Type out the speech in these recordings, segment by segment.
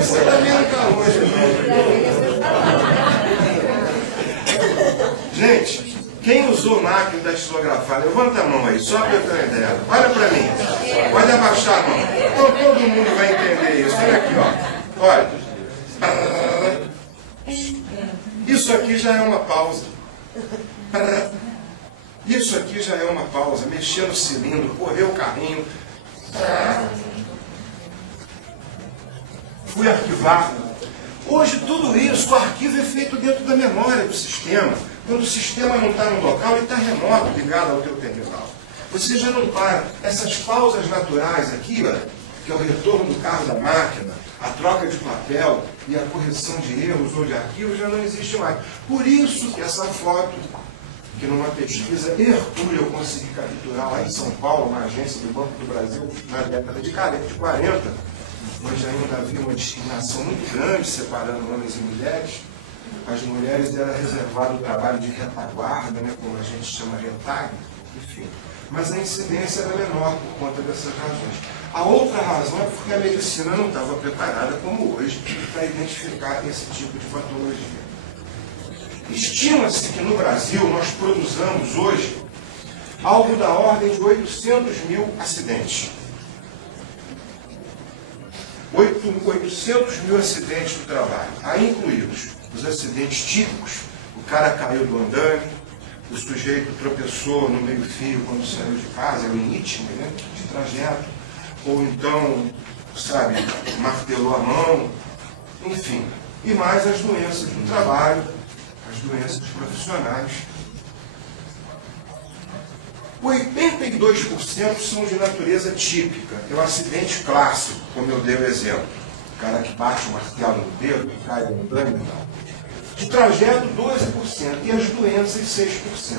você também não está longe, não. Gente, quem usou máquina datilografar, levanta a mão aí, só para eu ter uma ideia. Olha para mim. Pode abaixar a mão. Então todo mundo vai entender isso. Olha aqui, ó. Olha. Isso aqui já é uma pausa. Isso aqui já é uma pausa. Mexer no cilindro, correr o carrinho. Fui arquivar. Hoje tudo isso, o arquivo é feito dentro da memória do sistema. Quando o sistema não está no local, ele está remoto, ligado ao teu terminal. Você já não para. Essas pausas naturais aqui, ó, que é o retorno do carro da máquina, a troca de papel e a correção de erros ou de arquivos já não existe mais. Por isso que essa foto, que numa pesquisa hercúlea eu consegui capturar lá em São Paulo, uma agência do Banco do Brasil, na década de 40, onde ainda havia uma discriminação muito grande separando homens e mulheres. As mulheres era reservado o trabalho de retaguarda, né, como a gente chama retague, enfim. Mas a incidência era menor por conta dessas razões. A outra razão é porque a medicina não estava preparada como hoje para identificar esse tipo de patologia. Estima-se que no Brasil nós produzamos hoje algo da ordem de 800 mil acidentes. 800 mil acidentes do trabalho, aí incluídos os acidentes típicos, o cara caiu do andame, o sujeito tropeçou no meio-fio quando saiu de casa, é o ritmo, né, de trajeto, ou então, sabe, martelou a mão, enfim. E mais as doenças do trabalho, as doenças profissionais. 82% são de natureza típica, é o acidente clássico, como eu dei o exemplo. O cara que bate o martelo no dedo, cai no andame e tal. De trajeto, 12%, e as doenças, 6%.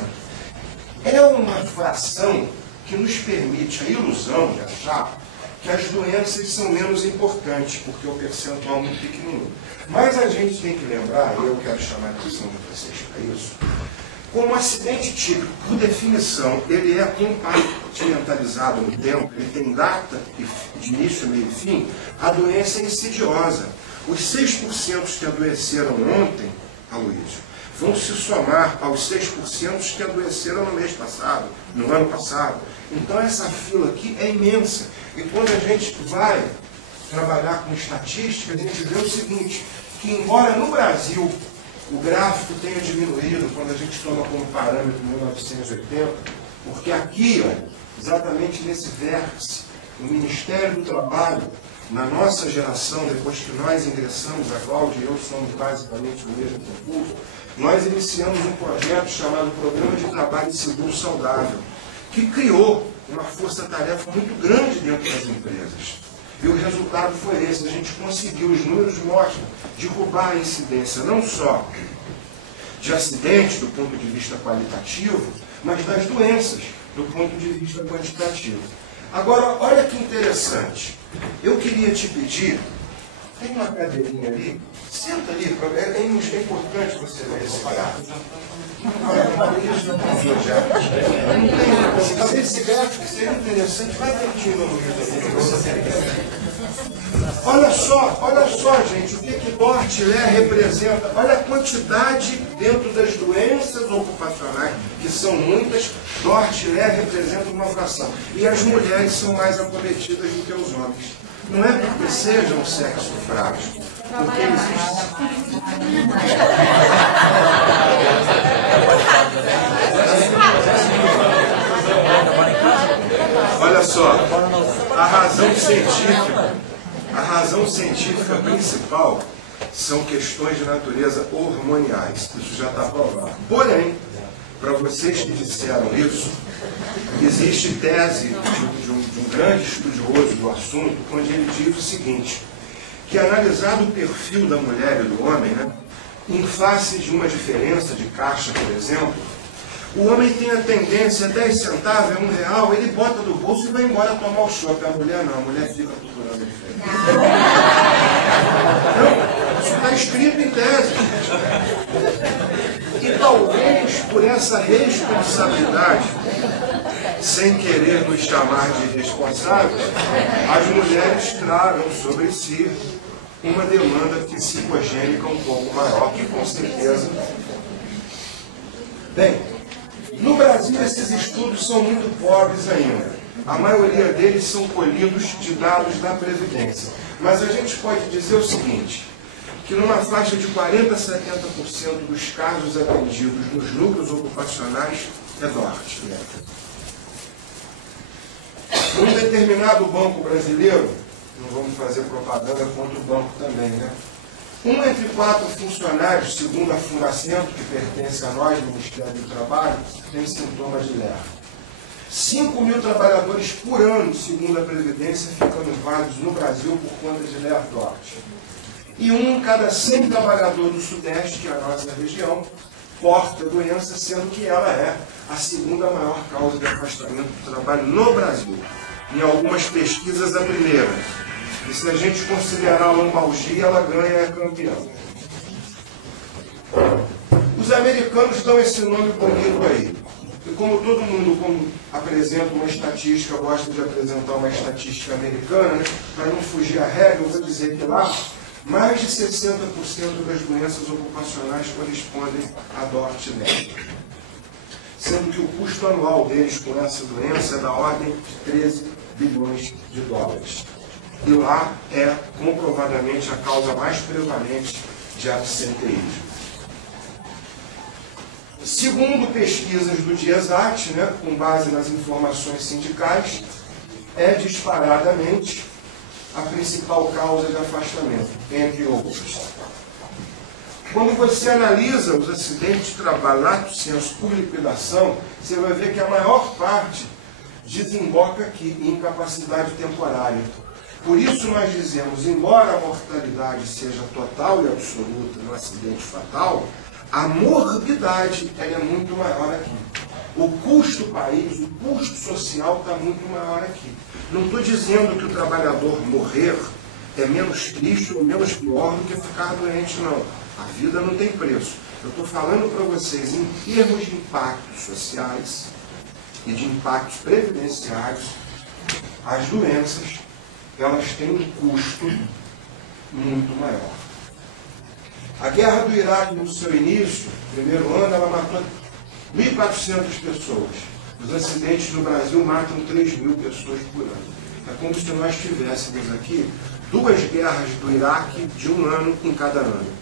É uma fração que nos permite a ilusão de achar que as doenças são menos importantes, porque o percentual é muito pequenininho. Mas a gente tem que lembrar, e eu quero chamar a atenção de vocês para isso, como acidente típico, por definição, ele é compartimentalizado no tempo, ele tem data de início, meio e fim, a doença é insidiosa. Os 6% que adoeceram ontem, Aloysio, vão se somar aos 6% que adoeceram no mês passado, no ano passado. Então essa fila aqui é imensa. E quando a gente vai trabalhar com estatística, a gente vê o seguinte, que embora no Brasil o gráfico tenha diminuído quando a gente toma como parâmetro 1980, porque aqui, ó, exatamente nesse vértice, o Ministério do Trabalho, na nossa geração, depois que nós ingressamos, a Cláudia e eu somos basicamente do mesmo concurso, nós iniciamos um projeto chamado Programa de Trabalho Seguro Saudável, que criou uma força-tarefa muito grande dentro das empresas. E o resultado foi esse, a gente conseguiu, os números mostram, derrubar a incidência não só de acidentes do ponto de vista qualitativo, mas das doenças do ponto de vista quantitativo. Agora, olha que interessante, eu queria te pedir, tem uma cadeirinha ali, senta ali, é importante você ver esse gráfico. Se esse gráfico seria interessante, vai pertinho no vídeo. Olha só, gente, o que Dortiler representa. Olha a quantidade dentro das doenças ocupacionais, que são muitas, Dortiler representa uma fração. E as mulheres são mais acometidas do que os homens. Não é porque sejam um sexo frágil, porque existe... Olha só, a razão científica principal são questões de natureza hormoniais. Isso já está provado. Porém, para vocês que disseram isso, existe tese de um grande estudioso do assunto, onde ele diz o seguinte, que analisado o perfil da mulher e do homem, né, em face de uma diferença de caixa, por exemplo, o homem tem a tendência, 10 centavos, R$1, ele bota do bolso e vai embora tomar o chopp. A mulher não, a mulher fica procurando a diferença. Não, isso está escrito em tese. E talvez por essa responsabilidade, sem querer nos chamar de responsáveis, as mulheres tragam sobre si uma demanda psicogênica um pouco maior, que com certeza... Bem, no Brasil esses estudos são muito pobres ainda. A maioria deles são colhidos de dados da Previdência. Mas a gente pode dizer o seguinte, que numa faixa de 40% a 70% dos casos atendidos nos núcleos ocupacionais é DORT. Um determinado banco brasileiro, não vamos fazer propaganda contra o banco também, né? 1 entre 4 funcionários, segundo a Fundacentro, que pertence a nós, Ministério do Trabalho, tem sintomas de lerra. 5 mil trabalhadores por ano, segundo a Previdência, ficam inválidos no Brasil por conta de lerra-DORT. E 1 em cada 100 trabalhadores do Sudeste, que é a nossa região, porta a doença, sendo que ela é a segunda maior causa de afastamento do trabalho no Brasil. Em algumas pesquisas, a primeira. E se a gente considerar a lombalgia, ela ganha a campeã. Os americanos dão esse nome bonito aí. E como todo mundo, quando apresenta uma estatística, gosta de apresentar uma estatística americana, né, para não fugir à regra, eu vou dizer que lá, mais de 60% das doenças ocupacionais correspondem à DORT-NET. Sendo que o custo anual deles com essa doença é da ordem de 13 bilhões de dólares. E lá é comprovadamente a causa mais prevalente de absenteísmo. Segundo pesquisas do DIESAT, né, com base nas informações sindicais, é disparadamente a principal causa de afastamento, entre outros. Quando você analisa os acidentes de trabalho, lato sensu, por liquidação, você vai ver que a maior parte desemboca aqui em incapacidade temporária. Por isso nós dizemos, embora a mortalidade seja total e absoluta no acidente fatal, a morbidade ela é muito maior aqui. O custo país, o custo social está muito maior aqui. Não estou dizendo que o trabalhador morrer é menos triste ou menos pior do que ficar doente, não. A vida não tem preço. Eu estou falando para vocês, em termos de impactos sociais e de impactos previdenciários, as doenças, elas têm um custo muito maior. A guerra do Iraque, no seu início, primeiro ano, ela matou 1.400 pessoas. Os acidentes no Brasil matam 3.000 pessoas por ano. É como se nós tivéssemos aqui 2 guerras do Iraque de um ano em cada ano.